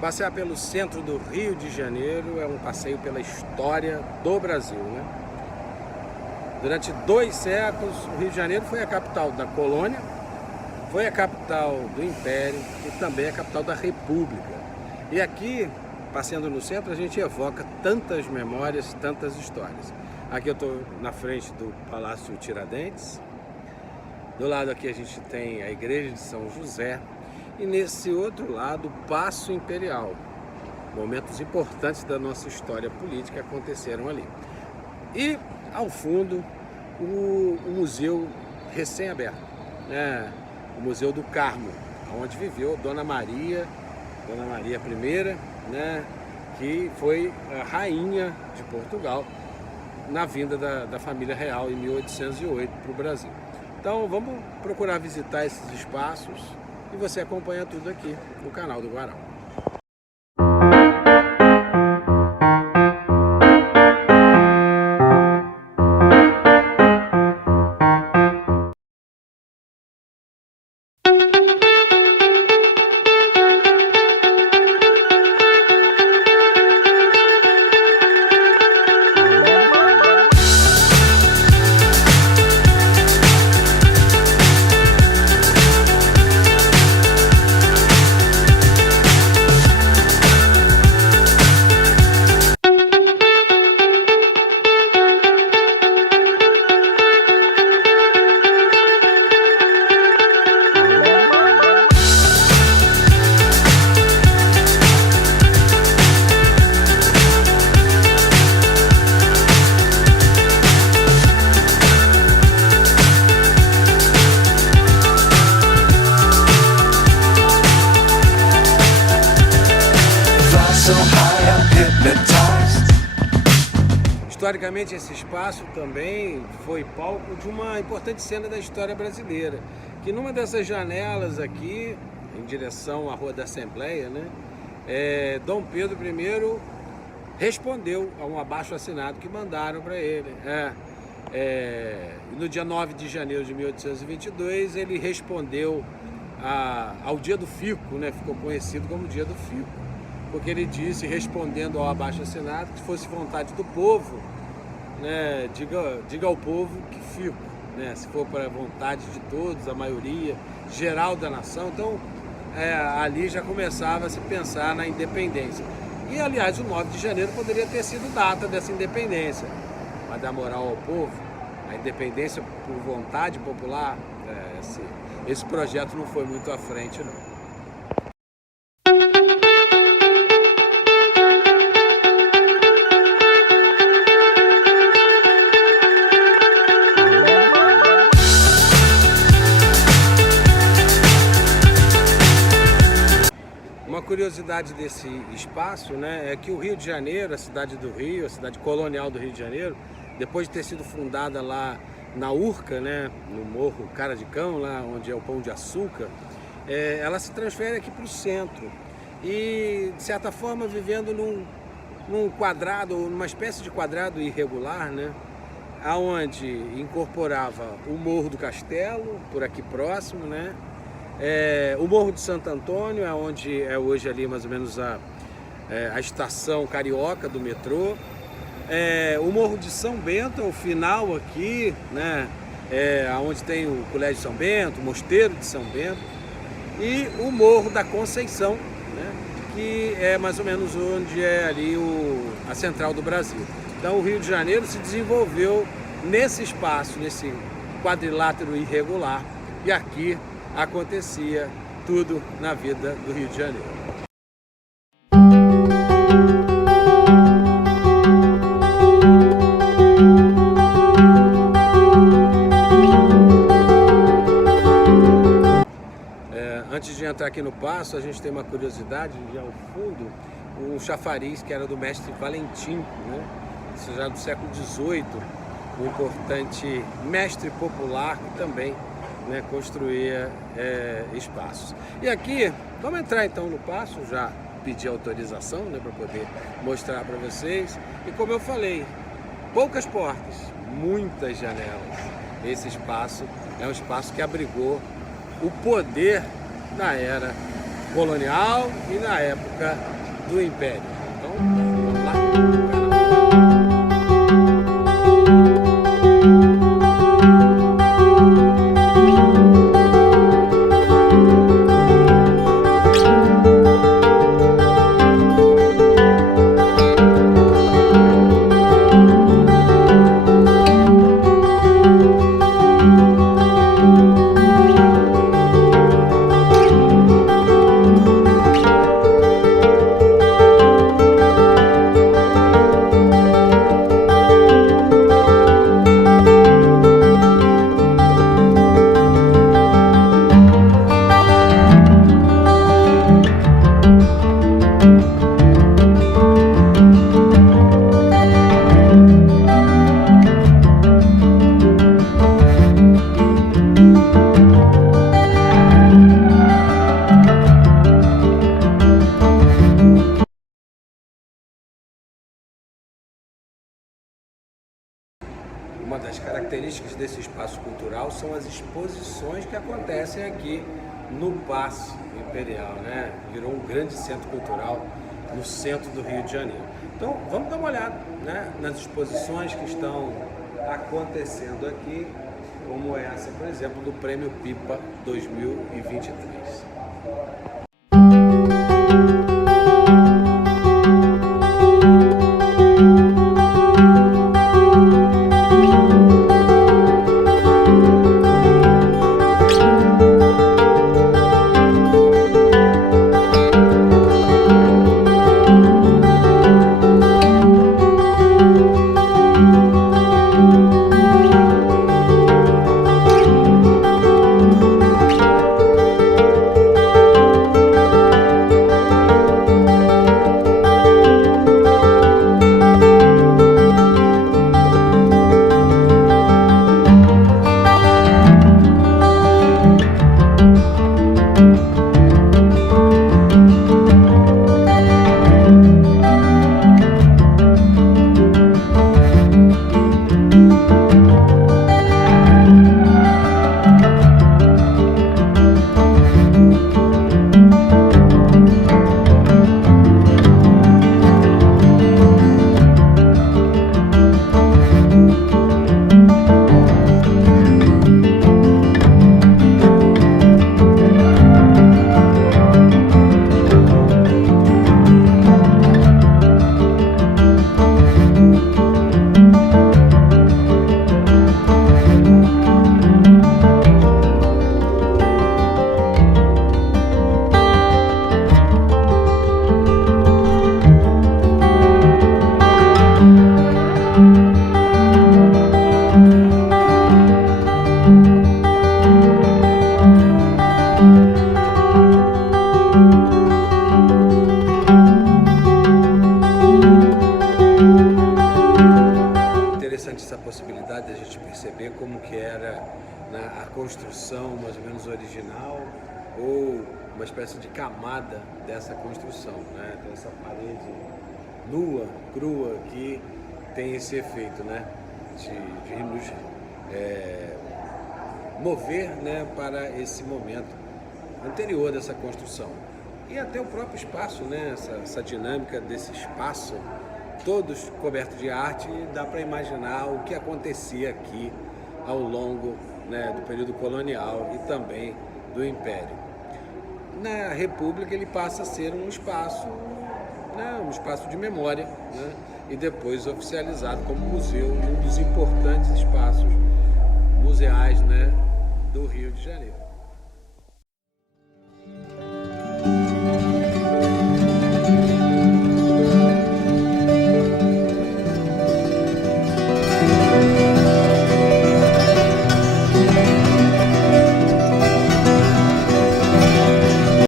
Passear pelo centro do Rio de Janeiro é um passeio pela história do Brasil, né? Durante 2 séculos, o Rio de Janeiro foi a capital da colônia, foi a capital do Império e também a capital da República. E aqui, passeando no centro, a gente evoca tantas memórias, tantas histórias. Aqui eu estou na frente do Palácio Tiradentes. Do lado aqui a gente tem a Igreja de São José. E nesse outro lado, o Paço Imperial. Momentos importantes da nossa história política aconteceram ali. E, ao fundo, o museu recém-aberto, né? O Museu do Carmo, onde viveu Dona Maria I, né? Que foi a rainha de Portugal na vinda da família real em 1808 para o Brasil. Então vamos procurar visitar esses espaços e você acompanha tudo aqui no canal do Guarau. Historicamente, esse espaço também foi palco de uma importante cena da história brasileira, que numa dessas janelas aqui, em direção à Rua da Assembleia, né, Dom Pedro I respondeu a um abaixo-assinado que mandaram para ele. No dia 9 de janeiro de 1822, ele respondeu ao Dia do Fico, né, ficou conhecido como Dia do Fico, porque ele disse, respondendo ao abaixo-assinado, que fosse vontade do povo, né, diga ao povo que fico, né, se for para a vontade de todos, a maioria geral da nação. Então ali já começava a se pensar na independência. E aliás, o 9 de janeiro poderia ter sido data dessa independência, mas dar moral ao povo, a independência por vontade popular, esse projeto não foi muito à frente, não. Uma curiosidade desse espaço, né, é que o Rio de Janeiro, a cidade do Rio, a cidade colonial do Rio de Janeiro, depois de ter sido fundada lá na Urca, né, no Morro Cara de Cão, lá onde é o Pão de Açúcar, ela se transfere aqui para o centro e, de certa forma, vivendo num quadrado, numa espécie de quadrado irregular, né, aonde incorporava o Morro do Castelo, por aqui próximo, né, o Morro de Santo Antônio, onde é hoje ali mais ou menos a estação carioca do metrô, o Morro de São Bento, o final aqui, né, onde tem o Colégio São Bento, o Mosteiro de São Bento, e o Morro da Conceição, né, que é mais ou menos onde é ali a central do Brasil. Então o Rio de Janeiro se desenvolveu nesse espaço, nesse quadrilátero irregular, e aqui acontecia tudo na vida do Rio de Janeiro. Antes de entrar aqui no Paço, a gente tem uma curiosidade, já ao fundo, um chafariz que era do mestre Valentim, né? Isso já do século XVIII, um importante mestre popular que também, né, construía espaços. E aqui, vamos entrar então no Paço, já pedi autorização, né, para poder mostrar para vocês. E como eu falei, poucas portas, muitas janelas. Esse espaço é um espaço que abrigou o poder na era colonial e na época do Império. Então, vamos lá. Uma das características desse espaço cultural são as exposições que acontecem aqui no Paço Imperial, né? Virou um grande centro cultural no centro do Rio de Janeiro. Então, vamos dar uma olhada, né, nas exposições que estão acontecendo aqui, como essa, por exemplo, do Prêmio Pipa 2023. Essa possibilidade de a gente perceber como que era, né, a construção mais ou menos original ou uma espécie de camada dessa construção, né? Então essa parede nua, crua, que tem esse efeito, né, de nos mover, né, para esse momento anterior dessa construção. E até o próprio espaço, né, essa dinâmica desse espaço, todos cobertos de arte, dá para imaginar o que acontecia aqui ao longo, né, do período colonial e também do Império. Na República ele passa a ser um espaço, né, um espaço de memória, né, e depois oficializado como museu, um dos importantes espaços museais, né, do Rio de Janeiro.